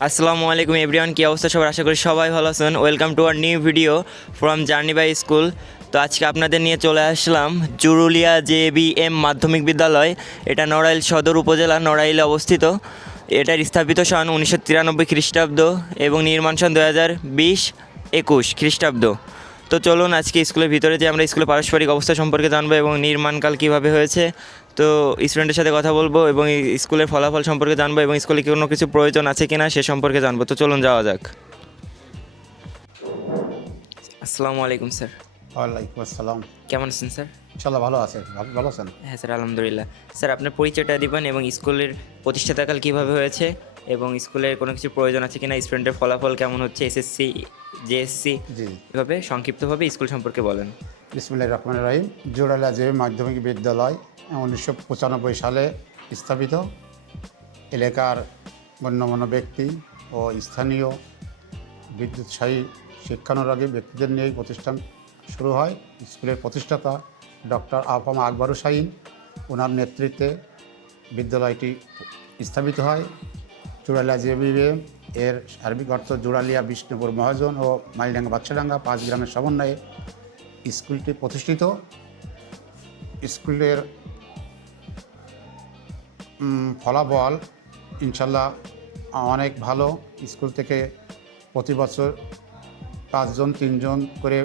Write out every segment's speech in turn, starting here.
আসসালামু আলাইকুম এভরিওয়ান, কী অবস্থা সবার? আশা করি সবাই ভালো আছেন। Welcome to our new video from journey by school. তো আজকে আপনাদের নিয়ে চলে আসলাম জুরুলিয়া JBM মাধ্যমিক বিদ্যালয়। এটা নড়াইল সদর উপজেলা, নড়াইলে অবস্থিত। এটার স্থাপিত সন 1993 খ্রিস্টাব্দ এবং নির্মাণ সন 2020-21 খ্রিস্টাব্দ। তো চলুন আজকে স্কুলের ভিতরে যে আমরা স্কুলের পারস্পরিক অবস্থা সম্পর্কে জানবো এবং নির্মাণকাল কীভাবে হয়েছে। তো স্টুডেন্টের সাথে কথা বলবো এবং এই স্কুলের ফলাফল সম্পর্কে জানবো এবং স্কুলে কোনো কিছু প্রয়োজন আছে কিনা সে সম্পর্কে জানবো। তো চলুন যাওয়া যাক। আসসালামু আলাইকুম স্যার। ওয়ালাইকুম আসসালাম। কেমন আছেন স্যার? ইনশাল্লাহ ভালো আছে। ভালো আছেন? হ্যাঁ স্যার, আলহামদুলিল্লাহ। স্যার আপনার পরিচয়টা দিবেন এবং স্কুলের প্রতিষ্ঠাতাকাল কীভাবে হয়েছে এবং স্কুলের কোনো কিছু প্রয়োজন আছে কিনা, স্টুডেন্টের ফলাফল কেমন হচ্ছে, SSC JSC, জি, এভাবে সংক্ষিপ্তভাবে স্কুল সম্পর্কে বলেন। বিসমিল্লাহির রহমানির রহিম। জুরালা জেবি মাধ্যমিক বিদ্যালয় 1995 সালে স্থাপিত। এলাকার গণ্যমান্য ব্যক্তি ও স্থানীয় বিদ্যুৎসাহী শিক্ষানুরাগী ব্যক্তিদের নিয়ে এই প্রতিষ্ঠান শুরু হয়। স্কুলের প্রতিষ্ঠাতা ডক্টর আফম আকবর হুসাইন, ওনার নেতৃত্বে বিদ্যালয়টি স্থাপিত হয়। জুরালিয়া JBM এর সার্বিক অর্থ জুরালিয়া, বিষ্ণুপুর মহাজন ও মাইলডাঙ্গা বাচ্চাডাঙ্গা 5 গ্রামের সমন্বয়ে স্কুলটি প্রতিষ্ঠিত। স্কুলের ফলাফল ইনশাল্লাহ অনেক ভালো। স্কুল থেকে প্রতি বছর 5 জন 3 জন করে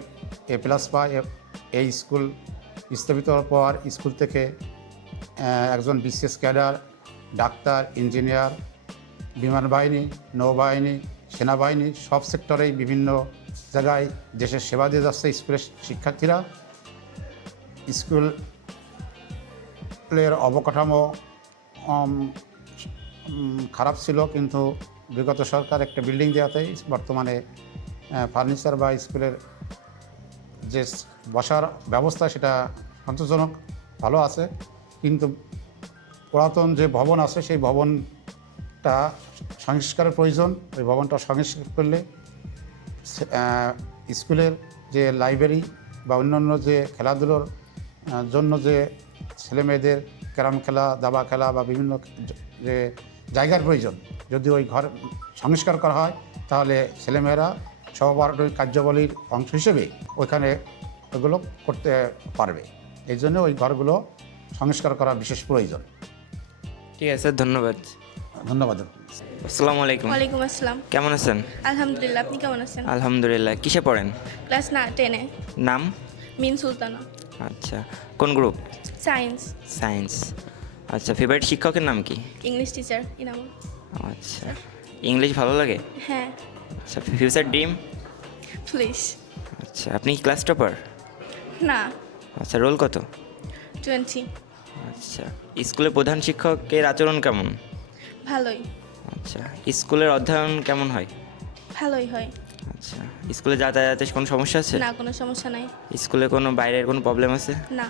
A+ পায়। এই স্কুল স্থাপিত হওয়ার পর স্কুল থেকে একজন BCS ক্যাডার, ডাক্তার, ইঞ্জিনিয়ার, বিমান বাহিনী, নৌবাহিনী, সেনাবাহিনী সব সেক্টরেই বিভিন্ন জায়গায় দেশের সেবা দিয়ে যাচ্ছে স্কুলের শিক্ষার্থীরা। স্কুলের অবকাঠামো খারাপ ছিল, কিন্তু বিগত সরকার একটা বিল্ডিং দেওয়াতে বর্তমানে ফার্নিচার বা স্কুলের যে বসার ব্যবস্থা সেটা সন্তোষজনক ভালো আছে। কিন্তু পুরাতন যে ভবন আছে সেই ভবনটা সংস্কারের প্রয়োজন। ওই ভবনটা সংস্কার করলে স্কুলের যে লাইব্রেরি বা অন্যান্য যে খেলাধুলোর জন্য যে ছেলেমেয়েদের ক্যারাম খেলা, দাবা খেলা বা বিভিন্ন যে জায়গার প্রয়োজন, যদি ওই ঘর সংস্কার করা হয় তাহলে ছেলেমেয়েরা সহপাঠী কার্যাবলীর অংশ হিসেবে ওইখানে ওইগুলো করতে পারবে। এই জন্য ওই ঘরগুলো সংস্কার করা বিশেষ প্রয়োজন। ঠিক আছে স্যার, ধন্যবাদ। ধন্যবাদ। আসসালামু আলাইকুম। ওয়ালাইকুম আসসালাম। কেমন আছেন? আলহামদুলিল্লাহ, আপনি কেমন আছেন? আলহামদুলিল্লাহ। কিসে পড়েন? ক্লাস 10-এ। নাম? মিন সুলতানা। আচ্ছা, কোন গ্রুপ? সায়েন্স। সায়েন্স। আচ্ছা, ফেভারিট শিক্ষকের নাম কি? English teacher Inamul. আচ্ছা, ইংলিশ ভালো লাগে? হ্যাঁ। আচ্ছা, ফিউচার ড্রিম? পুলিশ। আচ্ছা, আপনি ক্লাস টপার? না। আচ্ছা, রোল কত? 20। আচ্ছা, স্কুলের প্রধান শিক্ষকের আচরণ কেমন? ভালোই। আচ্ছা, স্কুলের অধ্যয়ন কেমন হয়? ভালোই হয়। আচ্ছা, স্কুলে যাতায়াতে কোনো সমস্যা আছে? না, কোনো সমস্যা নাই। স্কুলে কোনো বাইরের কোনো প্রবলেম আছে? না।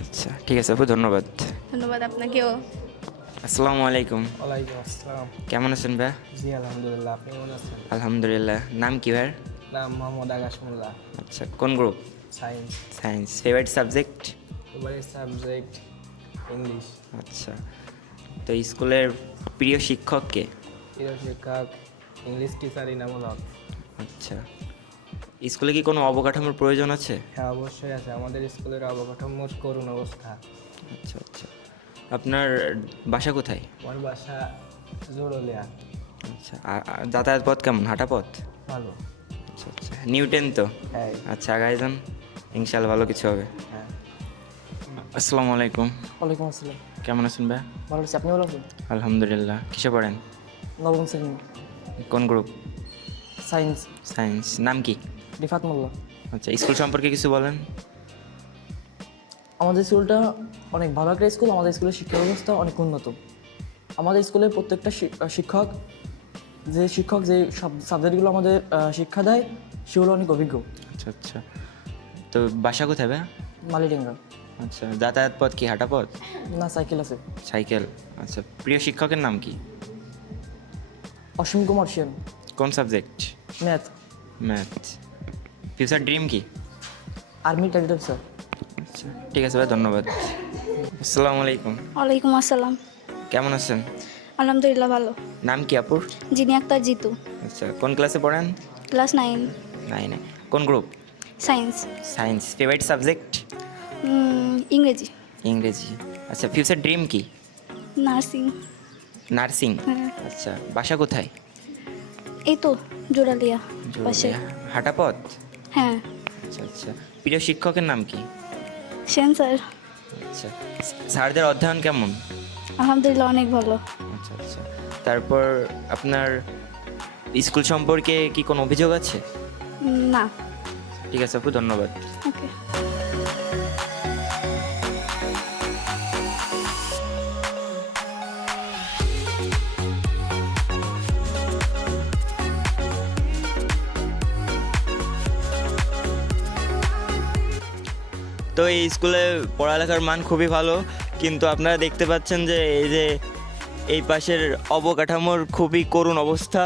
আচ্ছা, ঠিক আছে আপু, ধন্যবাদ। ধন্যবাদ আপনাকেও। আসসালামু আলাইকুম। ওয়ালাইকুম আসসালাম। কেমন আছেন ভাই? জি আলহামদুলিল্লাহ, আপনি কেমন আছেন? আলহামদুলিল্লাহ। নাম কি ভাই? নাম মোহাম্মদ আকাশ মোল্লা। আচ্ছা, কোন group? Science. Science. Favourite subject? এবারে সাবজেক্ট ইংলিশ। আচ্ছা, তো স্কুলের প্রিয় শিক্ষক কে? প্রিয় শিক্ষক ইংলিশ টিচার ইনামুল হক। আচ্ছা, স্কুলে কি কোনো অবকাঠামোর প্রয়োজন আছে? হ্যাঁ অবশ্যই আছে, আমাদের স্কুলের অবকাঠামোর করুণ অবস্থা। আচ্ছা আচ্ছা, আপনার বাসা কোথায়? আমার বাসা জোরলিয়া। আচ্ছা, যাতায়াত পথ কেমন? হাঁটা পথ? ভালো। আচ্ছা আচ্ছা, নিউটেন তো? হ্যাঁ। আচ্ছা, আগায় যান, ইনশাল্লাহ ভালো কিছু হবে। হ্যাঁ। আসসালামু আলাইকুম। ওয়ালাইকুম আসসালাম। কেমন আছেন ভাই? ভালো আছি, আপনি ভালো আছেন? আলহামদুলিল্লাহ। কিসে পড়েন? নবম শ্রেণী, কোন গ্রুপ? সায়েন্স। সায়েন্স। নাম কি? রিফাত মোল্লা। আচ্ছা, স্কুল সম্পর্কে কিছু বলেন। আমাদের স্কুলটা অনেক ভালো একটা স্কুল। আমাদের স্কুলের শিক্ষা ব্যবস্থা অনেক উন্নত। আমাদের স্কুলের প্রত্যেকটা শিক্ষক যে সাবজেক্টগুলো আমাদের শিক্ষা দেয় সেগুলো অনেক অভিজ্ঞ। আচ্ছা আচ্ছা, তো বাসা কোথায় ভাই? মালিডাঙ্গা। আচ্ছা, যাতায়াত পথ কি হাঁটা পথ? না, সাইকেল আছে। সাইকেল। আচ্ছা, প্রিয় শিক্ষকের নাম কি? অসীম কুমার সেন। কোন subject? Math. Math. Future dream কি? Army cadet officer. আচ্ছা, ঠিক আছে ভাই, ধন্যবাদ। আসসালামু আলাইকুম। ওয়ালাইকুম আসসালাম। কেমন আছেন? আলহামদুলিল্লাহ, ভালো। নাম কি আপুর? জিনি আক্তার জিতু, আচ্ছা, কোন ক্লাসে পড়েন? ক্লাস 9, 9-এ। কোন group? Science, science. Favourite subject? ইংরেজি, ইংরেজি। আচ্ছা, ফিউচার ড্রিম কি? নার্সিং। নার্সিং। হ্যাঁ। আচ্ছা, বাসা কোথায়? এই তো জোড়ালিয়া পাশে। জোড়ালিয়া। হাঁটা পথ? হ্যাঁ, আচ্ছা আচ্ছা। প্রিয় শিক্ষকের নাম কি? সেন স্যার। আচ্ছা, স্যারদের অধ্যয়ন কেমন? আলহামদুলিল্লাহ অনেক ভালো। আচ্ছা আচ্ছা। তারপর আপনার স্কুল সম্পর্কে কি কোনো অভিযোগ আছে? না। ঠিক আছে আপু, ধন্যবাদ। ওকে। তো এই স্কুলে পড়ালেখার মান খুবই ভালো, কিন্তু আপনারা দেখতে পাচ্ছেন যে এই যে এই পাশের অবকাঠামোর খুবই করুণ অবস্থা।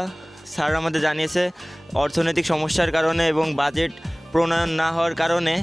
স্যার আমাদের জানিয়েছে অর্থনৈতিক সমস্যার কারণে এবং বাজেট প্রণয়ন না হওয়ার কারণে